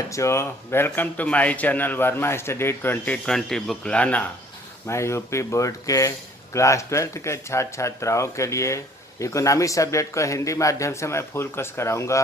बच्चों, welcome to my channel Verma study 2020 book लाना। मैं यूपी बोर्ड के क्लास 12th के छात्र छात्राओं के लिए इकोनॉमिक्स सब्जेक्ट को हिंदी माध्यम से मैं फुल कोर्स कराऊंगा।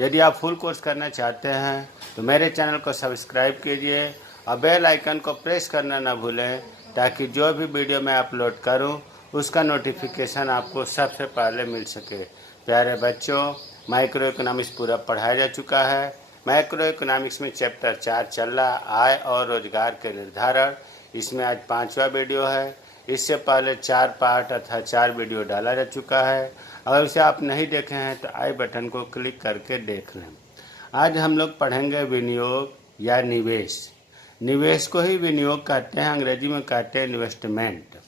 यदि आप फुल कोर्स करना चाहते हैं तो मेरे चैनल को सब्सक्राइब कीजिए और बेल आइकन को प्रेस करना ना भूलें, ताकि जो भी वीडियो मैं अपलोड करूं उसका नोटिफिकेशन आपको सबसे पहले मिल सके। प्यारे बच्चों, माइक्रो इकोनॉमिक्स पूरा पढ़ाया जा चुका है। माइक्रो इकोनॉमिक्स में चैप्टर 4 चल रहा, आय और रोजगार के निर्धारण। इसमें आज 5वां वीडियो है। इससे पहले 4 पार्ट अर्थात 4 वीडियो डाला जा चुका है। अगर उसे आप नहीं देखे हैं तो आई बटन को क्लिक करके देख लें। आज हम लोग पढ़ेंगे विनियोग या निवेश। निवेश को ही विनियोग कहते हैं, अंग्रेजी में कहते हैं इन्वेस्टमेंट।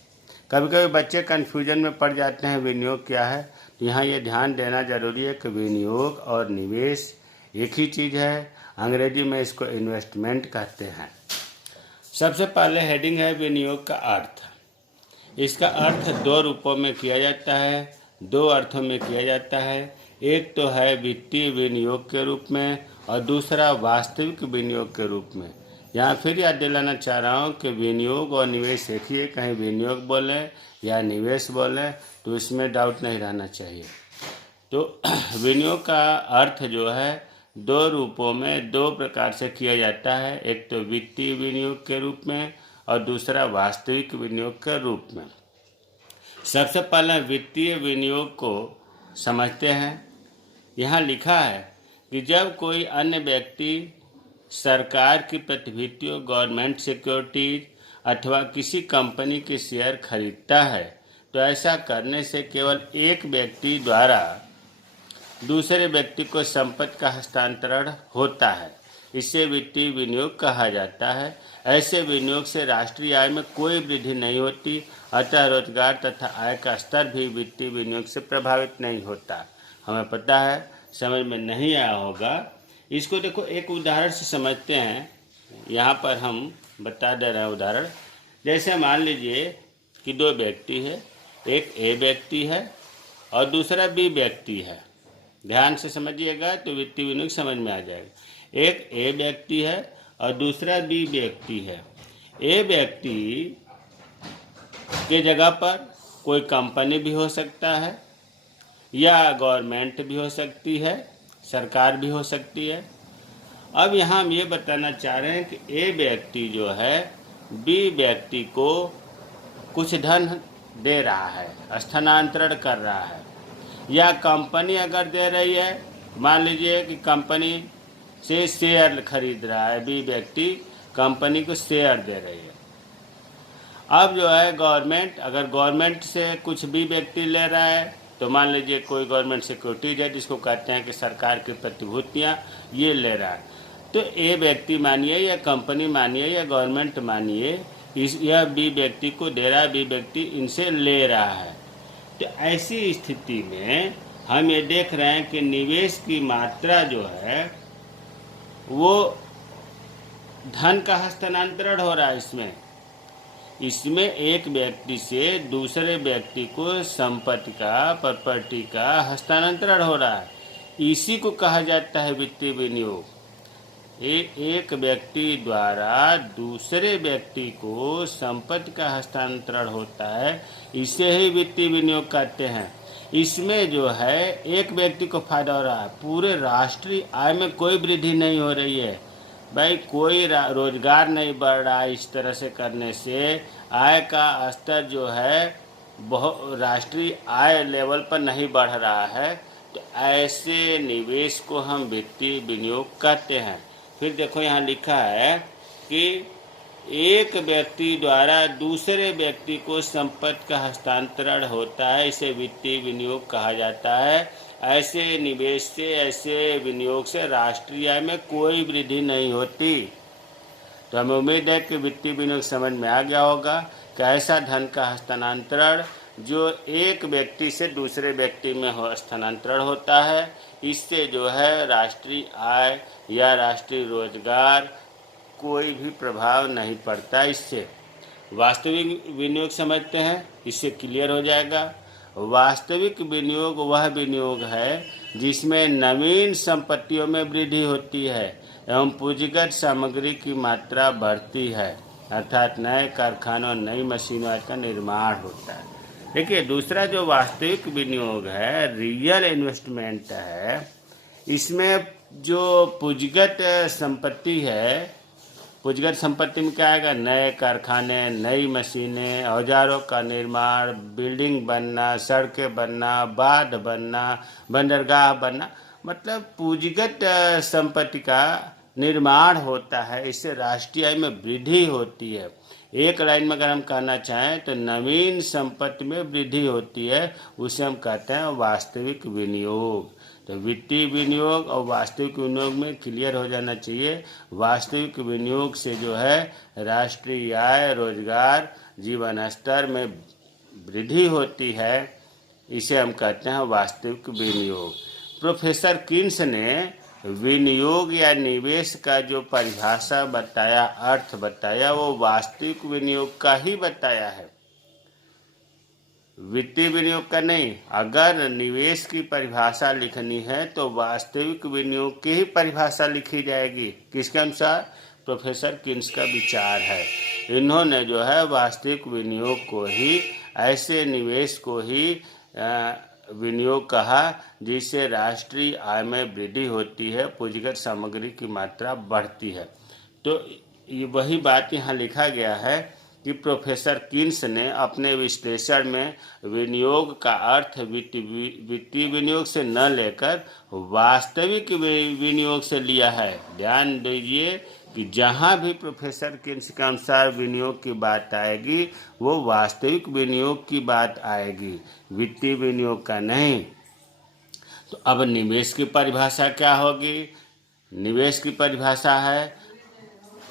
कभी कभी बच्चे कन्फ्यूजन में पड़ जाते हैं विनियोग क्या है। तो यहाँ ये ध्यान देना जरूरी है कि विनियोग और निवेश एक ही चीज़ है। अंग्रेजी में इसको इन्वेस्टमेंट कहते हैं। सबसे पहले हेडिंग है विनियोग का अर्थ। इसका अर्थ 2 रूपों में किया जाता है, 2 अर्थों में किया जाता है। एक तो है वित्तीय विनियोग के रूप में और दूसरा वास्तविक विनियोग के रूप में। यहाँ फिर याद दिलाना चाह रहा हूँ कि विनियोग और निवेश एक ही है। कहीं विनियोग बोले या निवेश बोले तो इसमें डाउट नहीं रहना चाहिए। तो विनियोग का अर्थ जो है 2 रूपों में 2 प्रकार से किया जाता है। एक तो वित्तीय विनियोग के रूप में और दूसरा वास्तविक विनियोग के रूप में। सबसे पहले वित्तीय विनियोग को समझते हैं। यहाँ लिखा है कि जब कोई अन्य व्यक्ति सरकार की प्रतिभूतियों, गवर्नमेंट सिक्योरिटीज अथवा किसी कंपनी के शेयर खरीदता है तो ऐसा करने से केवल एक व्यक्ति द्वारा दूसरे व्यक्ति को संपत्ति का हस्तांतरण होता है। इसे वित्तीय विनियोग कहा जाता है। ऐसे विनियोग से राष्ट्रीय आय में कोई वृद्धि नहीं होती, अतः रोजगार तथा आय का स्तर भी वित्तीय विनियोग से प्रभावित नहीं होता। हमें पता है, समझ में नहीं आया होगा। इसको देखो, एक उदाहरण से समझते हैं। यहाँ पर हम बता दे रहे हैं उदाहरण। जैसे मान लीजिए कि 2 व्यक्ति है, एक ए व्यक्ति है और दूसरा बी व्यक्ति है। ध्यान से समझिएगा तो वित्तीय विनियोग समझ में आ जाएगा। एक ए व्यक्ति है और दूसरा बी व्यक्ति है। ए व्यक्ति के जगह पर कोई कंपनी भी हो सकता है या गवर्नमेंट भी हो सकती है, सरकार भी हो सकती है। अब यहाँ हम ये बताना चाह रहे हैं कि ए व्यक्ति जो है बी व्यक्ति को कुछ धन दे रहा है, स्थानांतरण कर रहा है, या कंपनी अगर दे रही है, मान लीजिए कि कंपनी से शेयर खरीद रहा है, बी व्यक्ति कंपनी को शेयर दे रही है। अब जो है गवर्नमेंट, अगर गवर्नमेंट से कुछ बी व्यक्ति ले रहा है तो मान लीजिए कोई गवर्नमेंट सिक्योरिटीज है जिसको कहते हैं कि सरकार की प्रतिभूतियाँ, ये ले रहा है। तो ए व्यक्ति मानिए या कंपनी मानिए या गवर्नमेंट मानिए, यह बी व्यक्ति को दे रहा है, बी व्यक्ति इनसे ले रहा है। तो ऐसी स्थिति में हम ये देख रहे हैं कि निवेश की मात्रा जो है वो धन का हस्तांतरण हो रहा है। इसमें एक व्यक्ति से दूसरे व्यक्ति को संपत्ति का, प्रॉपर्टी का हस्तांतरण हो रहा है। इसी को कहा जाता है वित्तीय विनियोग। एक व्यक्ति द्वारा दूसरे व्यक्ति को संपत्ति का हस्तांतरण होता है, इसे ही वित्तीय विनियोग कहते हैं। इसमें जो है एक व्यक्ति को फायदा हो रहा है, पूरे राष्ट्रीय आय में कोई वृद्धि नहीं हो रही है। भाई कोई रोजगार नहीं बढ़ रहा है। इस तरह से करने से आय का स्तर जो है बहुत राष्ट्रीय आय लेवल पर नहीं बढ़ रहा है। तो ऐसे निवेश को हम वित्तीय विनियोग कहते हैं। फिर देखो यहाँ लिखा है कि एक व्यक्ति द्वारा दूसरे व्यक्ति को संपत्ति का हस्तांतरण होता है, इसे वित्तीय विनियोग कहा जाता है। ऐसे निवेश से, ऐसे विनियोग से राष्ट्रीय आय में कोई वृद्धि नहीं होती। तो हमें उम्मीद है कि वित्तीय विनियोग समझ में आ गया होगा कि ऐसा धन का हस्तांतरण जो एक व्यक्ति से दूसरे व्यक्ति में हस्तांतरण होता है, इससे जो है राष्ट्रीय आय या राष्ट्रीय रोजगार कोई भी प्रभाव नहीं पड़ता। इससे वास्तविक विनियोग समझते हैं, इससे क्लियर हो जाएगा। वास्तविक विनियोग वह विनियोग है जिसमें नवीन संपत्तियों में वृद्धि होती है, एवं पूंजीगत सामग्री की मात्रा बढ़ती है, अर्थात नए कारखानों नई मशीनों का निर्माण होता है। देखिए, दूसरा जो वास्तविक विनियोग है, रियल इन्वेस्टमेंट है, इसमें जो पूंजीगत संपत्ति है, पूंजीगत संपत्ति में क्या आएगा? नए कारखाने, नई मशीनें, औजारों का निर्माण, बिल्डिंग बनना, सड़कें बनना, बांध बनना, बंदरगाह बनना, मतलब पूंजीगत संपत्ति का निर्माण होता है। इससे राष्ट्रीय आय में वृद्धि होती है। एक लाइन में अगर हम कहना चाहें तो नवीन संपत्ति में वृद्धि होती है, उसे हम कहते हैं वास्तविक विनियोग। तो वित्तीय विनियोग और वास्तविक विनियोग में क्लियर हो जाना चाहिए। वास्तविक विनियोग से जो है राष्ट्रीय आय, रोजगार, जीवन स्तर में वृद्धि होती है, इसे हम कहते हैं वास्तविक विनियोग। प्रोफेसर किन्स ने विनियोग या निवेश का जो परिभाषा बताया, अर्थ बताया, वो वास्तविक विनियोग का ही बताया है, वित्तीय विनियोग का नहीं। अगर निवेश की परिभाषा लिखनी है तो वास्तविक विनियोग की ही परिभाषा लिखी जाएगी। किसके अनुसार? प्रोफेसर किन्स का विचार है। इन्होंने जो है वास्तविक विनियोग को ही, ऐसे निवेश को ही विनियोग कहा जिससे राष्ट्रीय आय में वृद्धि होती है, पूंजीगत सामग्री की मात्रा बढ़ती है। तो ये वही बात यहाँ लिखा गया है कि प्रोफेसर किन्स ने अपने विश्लेषण में विनियोग का अर्थ वित्तीय विनियोग से न लेकर वास्तविक विनियोग से लिया है। ध्यान दीजिए कि जहाँ भी प्रोफेसर किन्स के अनुसार विनियोग की बात आएगी, वो वास्तविक विनियोग की बात आएगी, वित्तीय विनियोग का नहीं। तो अब निवेश की परिभाषा क्या होगी? निवेश की परिभाषा है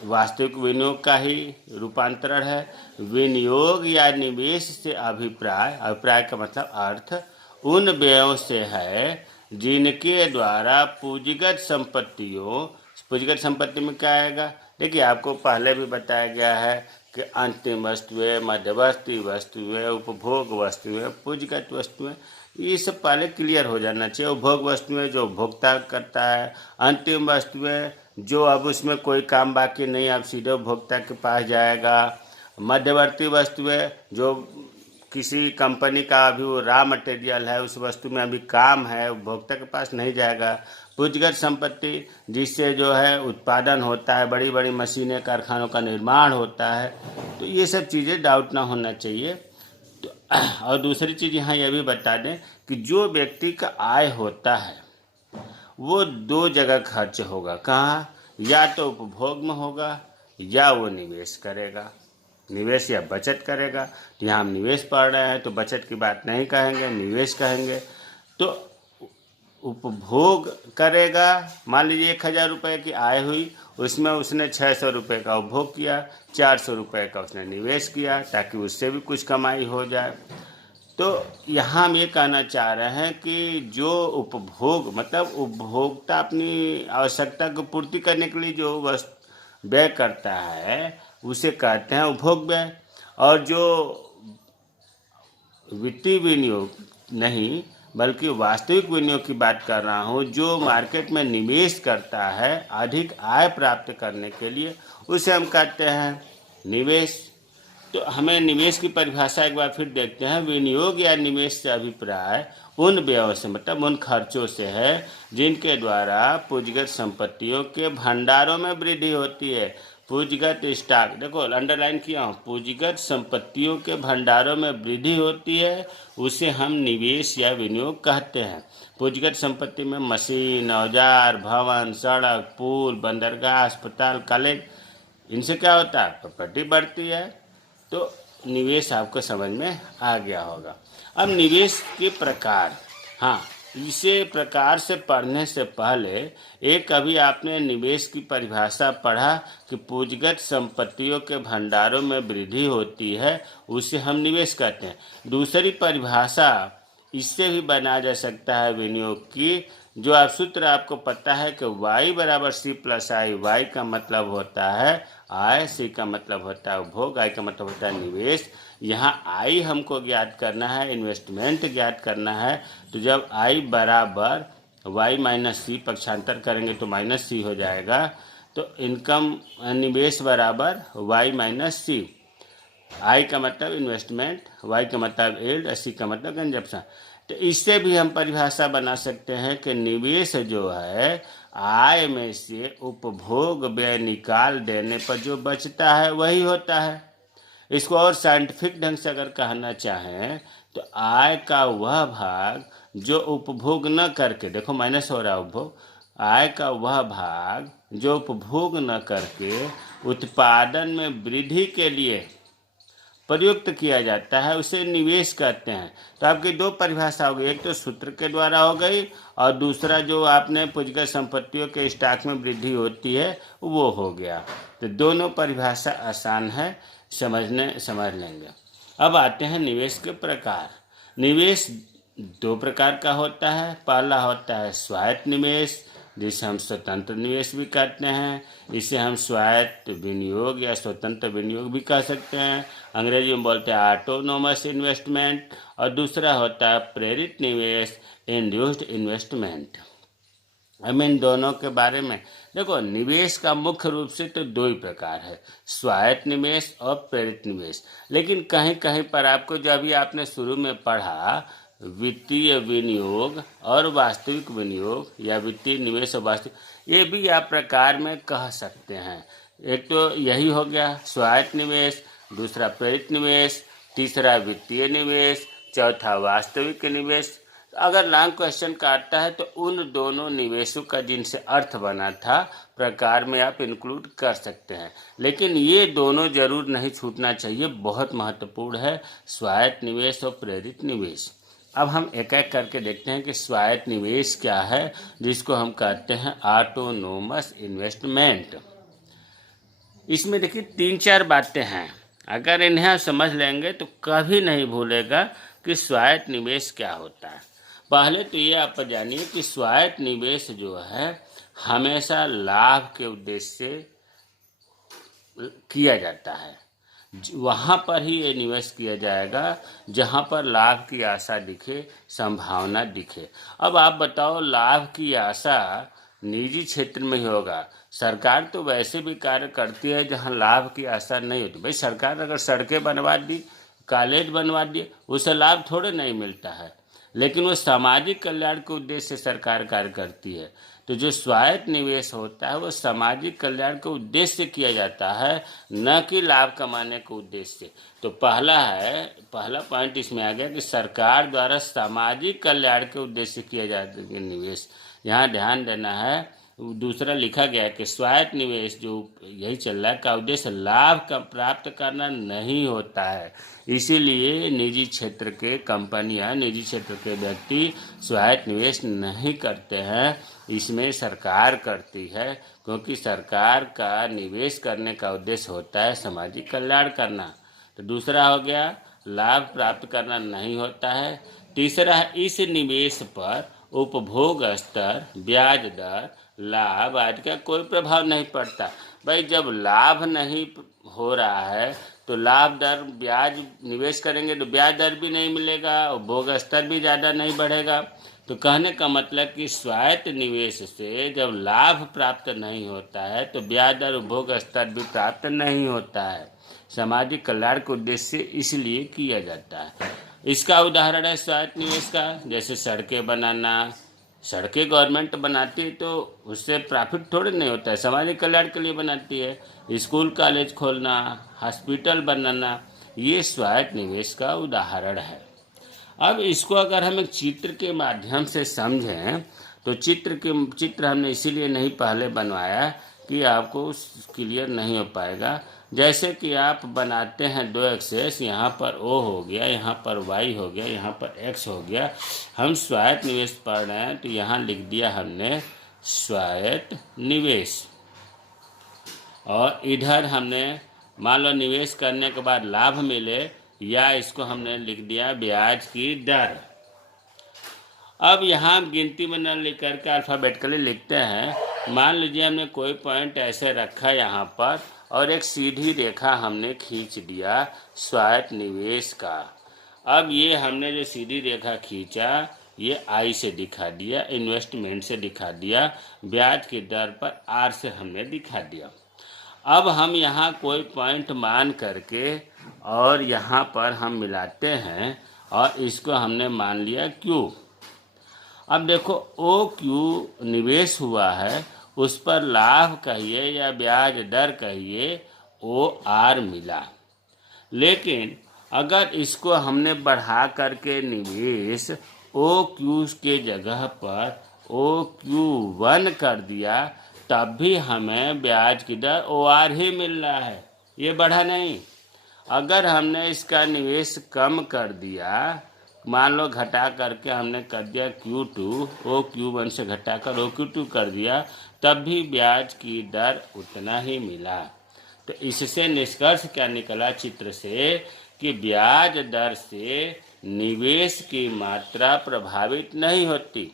वास्तविक विनियोग का ही रूपांतरण है। विनियोग या निवेश से अभिप्राय, अभिप्राय का मतलब अर्थ, उन व्ययों से है जिनके द्वारा पूंजीगत संपत्तियों, पूंजीगत संपत्ति में क्या आएगा? देखिए, आपको पहले भी बताया गया है कि अंतिम वस्तुएं, मध्यवर्ती वस्तुएं, उपभोग वस्तुएं, पूंजीगत वस्तुएं, ये सब पहले क्लियर हो जाना चाहिए। उपभोग वस्तुएं जो उपभोक्ता करता है, अंतिम वस्तुएं जो अब उसमें कोई काम बाकी नहीं, अब सीधे उपभोक्ता के पास जाएगा। मध्यवर्ती वस्तुएं जो किसी कंपनी का अभी वो रॉ मटेरियल है, उस वस्तु में अभी काम है, उपभोक्ता के पास नहीं जाएगा। पूंजीगत संपत्ति जिससे जो है उत्पादन होता है, बड़ी बड़ी मशीनें, कारखानों का निर्माण होता है। तो ये सब चीज़ें डाउट ना होना चाहिए। तो और दूसरी चीज़ यहाँ यह भी बता दें कि जो व्यक्ति का आय होता है वो दो जगह खर्च होगा। कहाँ? या तो उपभोग में होगा या वो निवेश करेगा, निवेश या बचत करेगा। तो यहाँ हम निवेश पढ़ रहे हैं तो बचत की बात नहीं कहेंगे, निवेश कहेंगे। तो उपभोग करेगा, मान लीजिए 1000 रुपये की आय हुई, उसमें उसने 600 रुपये का उपभोग किया, 400 रुपये का उसने निवेश किया ताकि उससे भी कुछ कमाई हो जाए। तो यहाँ हम ये कहना चाह रहे हैं कि जो उपभोग, मतलब उपभोक्ता अपनी आवश्यकता को पूर्ति करने के लिए जो वस्तु व्यय करता है उसे कहते हैं उपभोग व्यय। और जो वित्तीय विनियोग नहीं बल्कि वास्तविक विनियोग की बात कर रहा हूँ, जो मार्केट में निवेश करता है अधिक आय प्राप्त करने के लिए, उसे हम कहते हैं निवेश। तो हमें निवेश की परिभाषा एक बार फिर देखते हैं। विनियोग या निवेश से अभिप्राय उन व्ययों से, मतलब उन खर्चों से है जिनके द्वारा पूंजीगत संपत्तियों के भंडारों में वृद्धि होती है। पूंजीगत स्टॉक, देखो अंडरलाइन किया हूँ, पूंजीगत संपत्तियों के भंडारों में वृद्धि होती है, उसे हम निवेश या विनियोग कहते हैं। पूंजीगत संपत्ति में मशीन, औजार, भवन, सड़क, पुल, बंदरगाह, अस्पताल, कॉलेज, इनसे क्या होता है? प्रॉपर्टी बढ़ती है। तो निवेश आपको समझ में आ गया होगा। अब निवेश के प्रकार, हाँ, इसे प्रकार से पढ़ने से पहले एक अभी आपने निवेश की परिभाषा पढ़ा कि पूंजीगत संपत्तियों के भंडारों में वृद्धि होती है, उसे हम निवेश कहते हैं। दूसरी परिभाषा इससे भी बना जा सकता है विनियोग की, जो आप सूत्र आपको पता है कि y बराबर c प्लस आई। y का मतलब होता है आय, c का मतलब होता है उपभोग, i का मतलब होता है निवेश। यहाँ i हमको ज्ञात करना है, इन्वेस्टमेंट ज्ञात करना है। तो जब i बराबर वाई माइनस सी, पक्षांतर करेंगे तो माइनस सी हो जाएगा। तो इनकम निवेश बराबर वाई माइनस सी। आई का मतलब इन्वेस्टमेंट, वाई का मतलब यील्ड, सी का मतलब कंजप्शन। तो इससे भी हम परिभाषा बना सकते हैं कि निवेश जो है आय में से उपभोग व्यय निकाल देने पर जो बचता है वही होता है। इसको और साइंटिफिक ढंग से अगर कहना चाहें तो आय का वह भाग जो उपभोग न करके, देखो माइनस हो रहा है उपभोग, आय का वह भाग जो उपभोग न करके उत्पादन में वृद्धि के लिए प्रयुक्त किया जाता है उसे निवेश कहते हैं। तो आपकी दो परिभाषा हो गई, एक तो सूत्र के द्वारा हो गई और दूसरा जो आपने पूंजीगत संपत्तियों के स्टॉक में वृद्धि होती है वो हो गया। तो दोनों परिभाषा आसान है, समझ लेंगे। अब आते हैं निवेश के प्रकार। निवेश दो प्रकार का होता है। पहला होता है स्वायत्त निवेश, जिसे हम स्वतंत्र निवेश भी कहते हैं। इसे हम स्वायत्त विनियोग या स्वतंत्र विनियोग भी कह सकते हैं। अंग्रेजी में बोलते हैं ऑटोनोमस इन्वेस्टमेंट। और दूसरा होता है प्रेरित निवेश, इंड्यूस्ड इन्वेस्टमेंट। हम इन दोनों के बारे में देखो, निवेश का मुख्य रूप से तो दो ही प्रकार है, स्वायत्त निवेश और प्रेरित निवेश। लेकिन कहीं कहीं पर आपको, जो अभी आपने शुरू में पढ़ा, वित्तीय विनियोग और वास्तविक विनियोग या वित्तीय निवेश और वास्तविक, ये भी आप प्रकार में कह सकते हैं। एक तो यही हो गया स्वायत्त निवेश, दूसरा प्रेरित निवेश, तीसरा वित्तीय निवेश, चौथा वास्तविक निवेश। अगर लॉन्ग क्वेश्चन काटता है तो उन दोनों निवेशों का जिनसे अर्थ बना था प्रकार में आप इंक्लूड कर सकते हैं। लेकिन ये दोनों जरूर नहीं छूटना चाहिए, बहुत महत्वपूर्ण है, स्वायत्त निवेश और प्रेरित निवेश। अब हम एक एक करके देखते हैं कि स्वायत्त निवेश क्या है, जिसको हम कहते हैं ऑटोनोमस इन्वेस्टमेंट। इसमें देखिए 3-4 बातें हैं, अगर इन्हें आप समझ लेंगे तो कभी नहीं भूलेगा कि स्वायत्त निवेश क्या होता है। पहले तो ये आप जानिए कि स्वायत्त निवेश जो है हमेशा लाभ के उद्देश्य से किया जाता है। वहाँ पर ही ये निवेश किया जाएगा जहाँ पर लाभ की आशा दिखे, संभावना दिखे। अब आप बताओ, लाभ की आशा निजी क्षेत्र में ही होगा। सरकार तो वैसे भी कार्य करती है जहाँ लाभ की आशा नहीं होती। भाई सरकार अगर सड़कें बनवा दी, कॉलेज बनवा दिए, उससे लाभ थोड़े नहीं मिलता है, लेकिन वो सामाजिक कल्याण के उद्देश्य से सरकार कार्य करती है। तो जो स्वायत्त निवेश होता है वो सामाजिक कल्याण के उद्देश्य से किया जाता है, न कि लाभ कमाने के उद्देश्य से। तो पहला पॉइंट इसमें आ गया कि सरकार द्वारा सामाजिक कल्याण के उद्देश्य से किया जाता है निवेश, यहाँ ध्यान देना है। दूसरा लिखा गया कि स्वायत्त निवेश जो यही चल रहा है का उद्देश्य लाभ का प्राप्त करना नहीं होता है। इसीलिए निजी क्षेत्र के कंपनियां, निजी क्षेत्र के व्यक्ति स्वायत्त निवेश नहीं करते हैं, इसमें सरकार करती है, क्योंकि सरकार का निवेश करने का उद्देश्य होता है सामाजिक कल्याण करना। तो दूसरा हो गया लाभ प्राप्त करना नहीं होता है। तीसरा है इस निवेश पर उपभोग स्तर, ब्याज दर, लाभ आदि का कोई प्रभाव नहीं पड़ता। भाई जब लाभ नहीं हो रहा है तो लाभ दर, ब्याज निवेश करेंगे तो ब्याज दर भी नहीं मिलेगा, उपभोग स्तर भी ज़्यादा नहीं बढ़ेगा। तो कहने का मतलब कि स्वायत्त निवेश से जब लाभ प्राप्त नहीं होता है तो ब्याज दर, उपभोग स्तर भी प्राप्त नहीं होता है। सामाजिक कल्याण के उद्देश्य से इसलिए किया जाता है। इसका उदाहरण है स्वायत्त निवेश का, जैसे सड़कें बनाना। सड़कें गवर्नमेंट बनाती है तो उससे प्रॉफिट थोड़े नहीं होता है, सामाजिक कल्याण के लिए बनाती है। स्कूल कॉलेज खोलना, हॉस्पिटल बनाना, ये स्वायत्त निवेश का उदाहरण है। अब इसको अगर हम एक चित्र के माध्यम से समझें तो चित्र हमने इसीलिए नहीं पहले बनवाया कि आपको क्लियर नहीं हो पाएगा। जैसे कि आप बनाते हैं दो एक्सेस, यहाँ पर ओ हो गया, यहाँ पर वाई हो गया, यहाँ पर एक्स हो गया। हम स्वायत्त निवेश पढ़ रहे हैं तो यहाँ लिख दिया हमने स्वायत्त निवेश, और इधर हमने मान लो निवेश करने के बाद लाभ मिले, या इसको हमने लिख दिया ब्याज की दर। अब यहाँ गिनती में न लिख करके अल्फ़ाबेटिकली लिखते हैं। मान लीजिए हमने कोई पॉइंट ऐसे रखा यहाँ पर और एक सीधी रेखा हमने खींच दिया स्वायत्त निवेश का। अब ये हमने जो सीधी रेखा खींचा ये आई से दिखा दिया, इन्वेस्टमेंट से दिखा दिया, ब्याज की दर पर आर से हमने दिखा दिया। अब हम यहाँ कोई पॉइंट मान करके और यहाँ पर हम मिलाते हैं और इसको हमने मान लिया क्यू। अब देखो ओ क्यू निवेश हुआ है, उस पर लाभ कहिए या ब्याज दर कहिए, ओ आर मिला। लेकिन अगर इसको हमने बढ़ा करके निवेश ओ क्यू के जगह पर ओ क्यू 1 कर दिया, तब भी हमें ब्याज की दर ओ आर ही मिल रहा है, ये बढ़ा नहीं। अगर हमने इसका निवेश कम कर दिया, मान लो घटा करके हमने कर दिया Q2, ओ Q1 से घटाकर ओ Q2 कर दिया, तब भी ब्याज की दर उतना ही मिला। तो इससे निष्कर्ष क्या निकला चित्र से कि ब्याज दर से निवेश की मात्रा प्रभावित नहीं होती।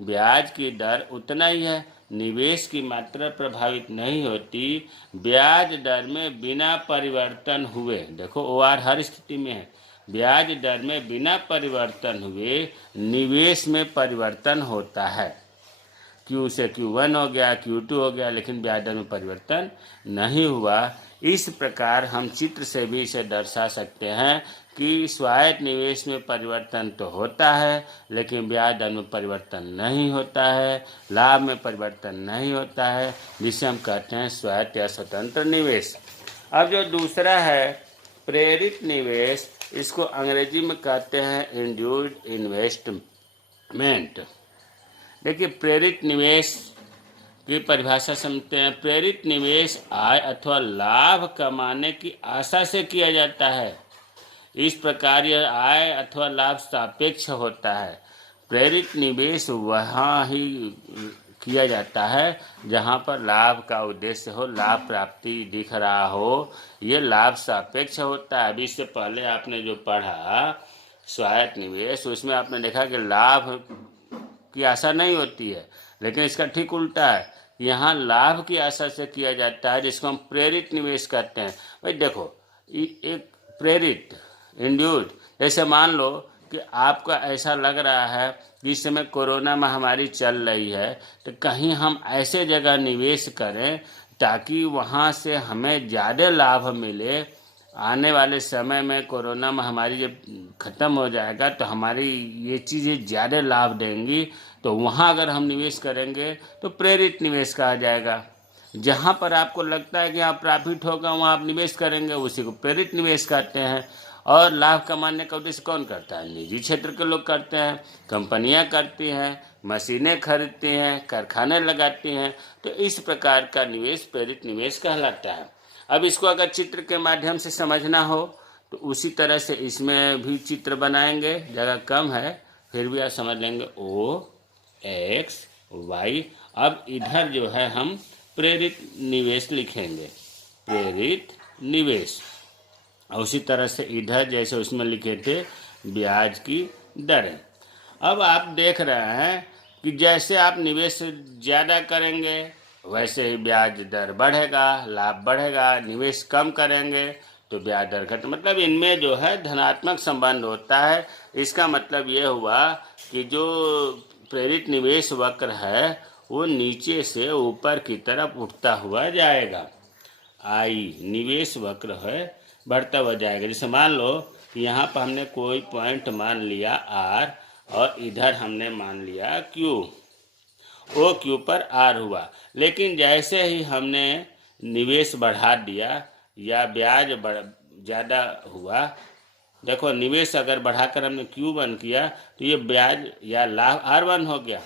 ब्याज की दर उतना ही है, निवेश की मात्रा प्रभावित नहीं होती। ब्याज दर में बिना परिवर्तन हुए, देखो ओ आर हर स्थिति में है, ब्याज दर में बिना परिवर्तन हुए निवेश में परिवर्तन होता है। Q से Q1 हो गया, Q2 हो गया, लेकिन ब्याज दर में परिवर्तन नहीं हुआ। इस प्रकार हम चित्र से भी इसे दर्शा सकते हैं कि स्वायत्त निवेश में परिवर्तन तो होता है, लेकिन ब्याज दर में परिवर्तन नहीं होता है, लाभ में परिवर्तन नहीं होता है, जिसे हम कहते हैं स्वायत्त या स्वतंत्र निवेश। अब जो दूसरा है प्रेरित निवेश, इसको अंग्रेजी में कहते हैं इंड्यूस्ड इन्वेस्टमेंट। देखिए प्रेरित निवेश की परिभाषा समझते हैं। प्रेरित निवेश आय अथवा लाभ कमाने की आशा से किया जाता है। इस प्रकार यह आय अथवा लाभ सापेक्ष होता है। प्रेरित निवेश वहाँ ही किया जाता है जहाँ पर लाभ का उद्देश्य हो, लाभ प्राप्ति दिख रहा हो, ये लाभ सापेक्ष होता है। अभी इससे पहले आपने जो पढ़ा स्वायत्त निवेश, उसमें आपने देखा कि लाभ की आशा नहीं होती है, लेकिन इसका ठीक उल्टा है, यहाँ लाभ की आशा से किया जाता है, जिसको हम प्रेरित निवेश कहते हैं। भाई देखो एक प्रेरित इंड्यूस्ड, जैसे मान लो कि आपका ऐसा लग रहा है कि इस समय कोरोना महामारी चल रही है, तो कहीं हम ऐसे जगह निवेश करें ताकि वहाँ से हमें ज़्यादा लाभ मिले। आने वाले समय में कोरोना महामारी जब ख़त्म हो जाएगा तो हमारी ये चीज़ें ज़्यादा लाभ देंगी, तो वहाँ अगर हम निवेश करेंगे तो प्रेरित निवेश कहा जाएगा। जहाँ पर आपको लगता है कि यहाँ प्रॉफिट होगा वहाँ आप निवेश करेंगे, उसी को प्रेरित निवेश कहते हैं। और लाभ कमाने का उद्देश्य कौन करता है? निजी क्षेत्र के लोग करते हैं, कंपनियां करती हैं, मशीनें खरीदती हैं, कारखाने लगाती हैं। तो इस प्रकार का निवेश प्रेरित निवेश कहलाता है। अब इसको अगर चित्र के माध्यम से समझना हो तो उसी तरह से इसमें भी चित्र बनाएंगे, जगह कम है फिर भी आप समझ लेंगे O X Y। अब इधर जो है हम प्रेरित निवेश लिखेंगे, प्रेरित निवेश। उसी तरह से इधर जैसे उसमें लिखे थे ब्याज की दरें। अब आप देख रहे हैं कि जैसे आप निवेश ज़्यादा करेंगे वैसे ही ब्याज दर बढ़ेगा, लाभ बढ़ेगा। निवेश कम करेंगे तो ब्याज दर घट, मतलब इनमें जो है धनात्मक संबंध होता है। इसका मतलब ये हुआ कि जो प्रेरित निवेश वक्र है वो नीचे से ऊपर की तरफ उठता हुआ जाएगा। आई निवेश वक्र है, बढ़ता हुआ जाएगा। जैसे मान लो कि यहाँ पर हमने कोई पॉइंट मान लिया R और इधर हमने मान लिया Q, ओ Q पर R हुआ। लेकिन जैसे ही हमने निवेश बढ़ा दिया या ब्याज ज़्यादा हुआ, देखो निवेश अगर बढ़ाकर हमने Q1 किया तो ये ब्याज या लाभ R1 हो गया।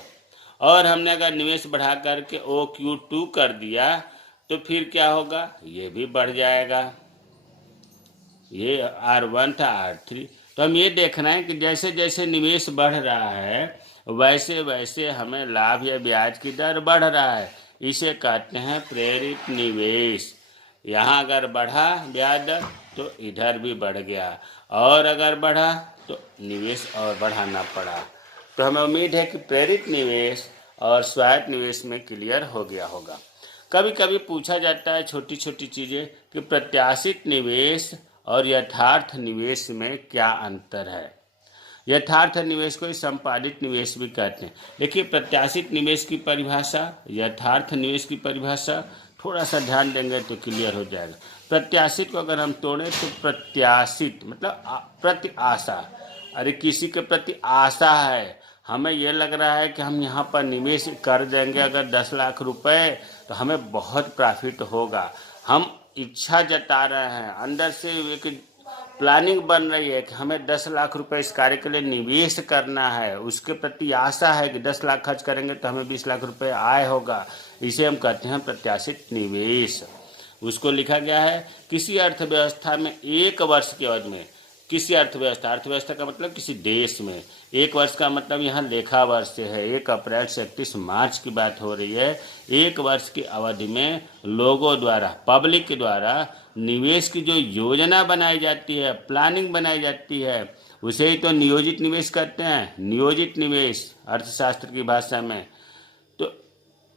और हमने अगर निवेश बढ़ा करके ओ Q2 कर दिया तो फिर क्या होगा? ये भी बढ़ जाएगा। ये R1 था R3। तो हम ये देखना है कि जैसे जैसे निवेश बढ़ रहा है वैसे वैसे हमें लाभ या ब्याज की दर बढ़ रहा है। इसे कहते हैं प्रेरित निवेश। यहाँ अगर बढ़ा ब्याज दर तो इधर भी बढ़ गया, और अगर बढ़ा तो निवेश और बढ़ाना पड़ा। तो हमें उम्मीद है कि प्रेरित निवेश और स्वायत्त निवेश में क्लियर हो गया होगा। कभी कभी पूछा जाता है छोटी छोटी चीज़ें कि प्रत्याशित निवेश और यथार्थ निवेश में क्या अंतर है। यथार्थ निवेश को ही संपादित निवेश भी कहते हैं। देखिए प्रत्याशित निवेश की परिभाषा, यथार्थ निवेश की परिभाषा थोड़ा सा ध्यान देंगे तो क्लियर हो जाएगा। प्रत्याशित को अगर हम तोड़ें तो प्रत्याशित मतलब प्रति आशा। अरे किसी के प्रति आशा है, हमें ये लग रहा है कि हम यहाँ पर निवेश कर देंगे अगर 10 लाख रुपए तो हमें बहुत प्रॉफिट होगा। हम इच्छा जता रहे हैं, अंदर से एक प्लानिंग बन रही है कि हमें 10 लाख रुपए इस कार्य के लिए निवेश करना है, उसके प्रति आशा है कि 10 लाख खर्च करेंगे तो हमें 20 लाख रुपए आय होगा। इसे हम कहते हैं प्रत्याशित निवेश। उसको लिखा गया है किसी अर्थव्यवस्था में 1 वर्ष की अवधि में, किसी अर्थव्यवस्था का मतलब किसी देश में, 1 वर्ष का मतलब यहाँ लेखा वर्ष से है, 1 अप्रैल से 31 मार्च की बात हो रही है। 1 वर्ष की अवधि में लोगों द्वारा, पब्लिक के द्वारा निवेश की जो योजना बनाई जाती है, प्लानिंग बनाई जाती है, उसे ही तो नियोजित निवेश कहते हैं। नियोजित निवेश अर्थशास्त्र की भाषा में। तो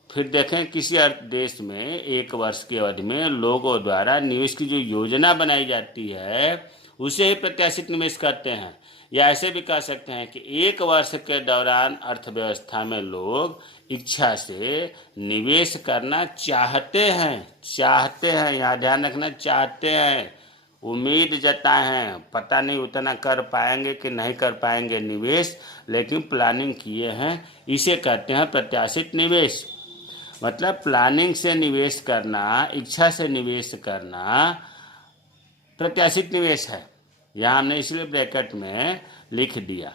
फिर देखें किसी देश में 1 वर्ष की अवधि में लोगों द्वारा निवेश की जो योजना बनाई जाती है उसे ही प्रत्याशित निवेश कहते हैं। या ऐसे भी कह सकते हैं कि 1 वर्ष के दौरान अर्थव्यवस्था में लोग इच्छा से निवेश करना चाहते हैं, यहाँ ध्यान रखना, चाहते हैं, उम्मीद जताए हैं, पता नहीं उतना कर पाएंगे कि नहीं कर पाएंगे निवेश, लेकिन प्लानिंग किए हैं, इसे कहते हैं प्रत्याशित निवेश। मतलब प्लानिंग से निवेश करना, इच्छा से निवेश करना प्रत्याशित निवेश है। यहाँ हमने इसलिए ब्रैकेट में लिख दिया।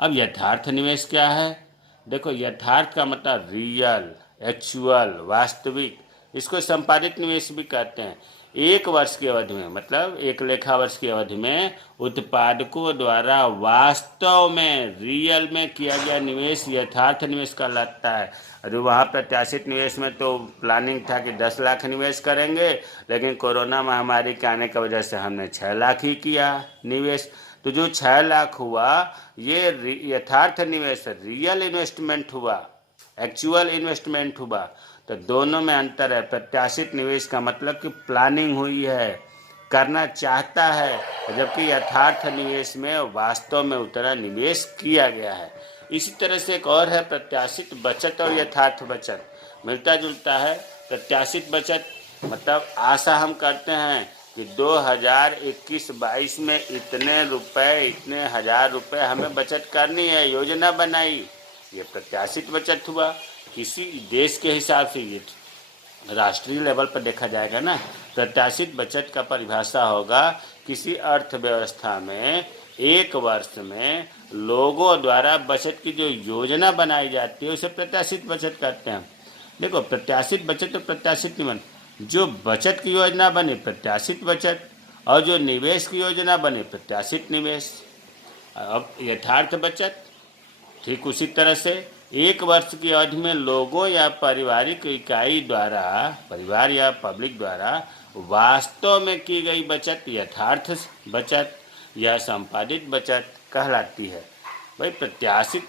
अब यथार्थ निवेश क्या है? देखो यथार्थ का मतलब रियल, एक्चुअल, वास्तविक। इसको संपादित निवेश भी कहते हैं। 1 वर्ष की अवधि में मतलब 1 लेखा वर्ष की अवधि में उत्पादकों द्वारा वास्तव में, रियल में किया गया निवेश यथार्थ निवेश कहलाता है। अरे वहाँ प्रत्याशित निवेश में तो प्लानिंग था कि 10 लाख निवेश करेंगे, लेकिन कोरोना महामारी के आने की वजह से हमने 6 लाख ही किया निवेश। तो जो 6 लाख हुआ ये यथार्थ निवेश, रियल इन्वेस्टमेंट हुआ, एक्चुअल इन्वेस्टमेंट हुआ। तो दोनों में अंतर है। प्रत्याशित निवेश का मतलब कि प्लानिंग हुई है, करना चाहता है, जबकि यथार्थ निवेश में वास्तव में उतना निवेश किया गया है। इसी तरह से एक और है प्रत्याशित बचत और यथार्थ बचत, मिलता जुलता है। प्रत्याशित बचत मतलब आशा हम करते हैं कि 2021-22 में इतने रुपए, इतने हजार रुपए हमें बचत करनी है, योजना बनाई, ये प्रत्याशित बचत हुआ। किसी देश के हिसाब से ये राष्ट्रीय लेवल पर देखा जाएगा ना। प्रत्याशित बचत का परिभाषा होगा किसी अर्थव्यवस्था में 1 वर्ष में लोगों द्वारा बचत की जो योजना बनाई जाती है उसे प्रत्याशित बचत कहते हैं। देखो प्रत्याशित बचत और प्रत्याशित निवेश, जो बचत की योजना बने प्रत्याशित बचत, और जो निवेश की योजना बने प्रत्याशित निवेश। अब यथार्थ बचत ठीक उसी तरह से 1 वर्ष की अवधि में लोगों या पारिवारिक इकाई द्वारा, परिवार या पब्लिक द्वारा वास्तव में की गई बचत यथार्थ बचत या संपादित बचत कहलाती है। भाई प्रत्याशित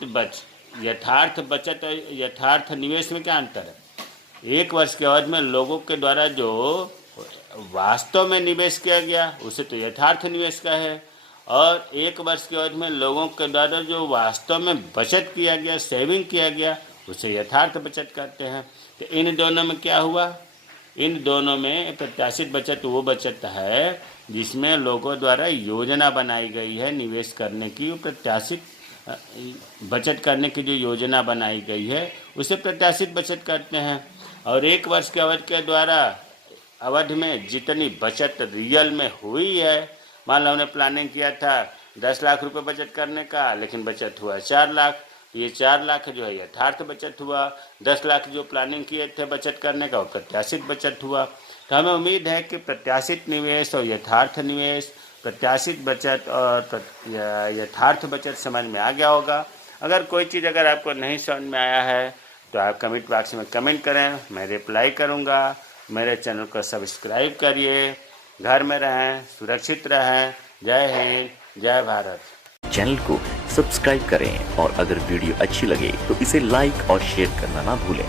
यथार्थ बचत और यथार्थ निवेश में क्या अंतर है? 1 वर्ष के अवधि में लोगों के द्वारा जो वास्तव में निवेश किया गया उसे तो यथार्थ निवेश का है, और 1 वर्ष की अवधि में लोगों के द्वारा जो वास्तव में बचत किया गया, सेविंग किया गया, उसे यथार्थ बचत कहते हैं। तो इन दोनों में क्या हुआ? इन दोनों में प्रत्याशित बचत वो बचत है जिसमें लोगों द्वारा योजना बनाई गई है निवेश करने की। प्रत्याशित बचत करने की जो योजना बनाई गई है उसे प्रत्याशित बचत कहते हैं। और 1 वर्ष के अवधि में जितनी बचत रियल में हुई है, मान लो हमने प्लानिंग किया था 10 लाख रुपए बचत करने का, लेकिन बचत हुआ 4 लाख, ये 4 लाख जो है यथार्थ बचत हुआ। 10 लाख जो प्लानिंग किए थे बचत करने का वो प्रत्याशित बचत हुआ। तो हमें उम्मीद है कि प्रत्याशित निवेश और यथार्थ निवेश, प्रत्याशित बचत और यथार्थ बचत समझ में आ गया होगा। अगर कोई चीज़ अगर आपको नहीं समझ में आया है तो आप कमेंट बॉक्स में कमेंट करें, मैं रिप्लाई करूँगा। मेरे चैनल को सब्सक्राइब करिए। घर में रहें, सुरक्षित रहें। जय हिंद, जय भारत। चैनल को सब्सक्राइब करें और अगर वीडियो अच्छी लगे तो इसे लाइक और शेयर करना ना भूलें।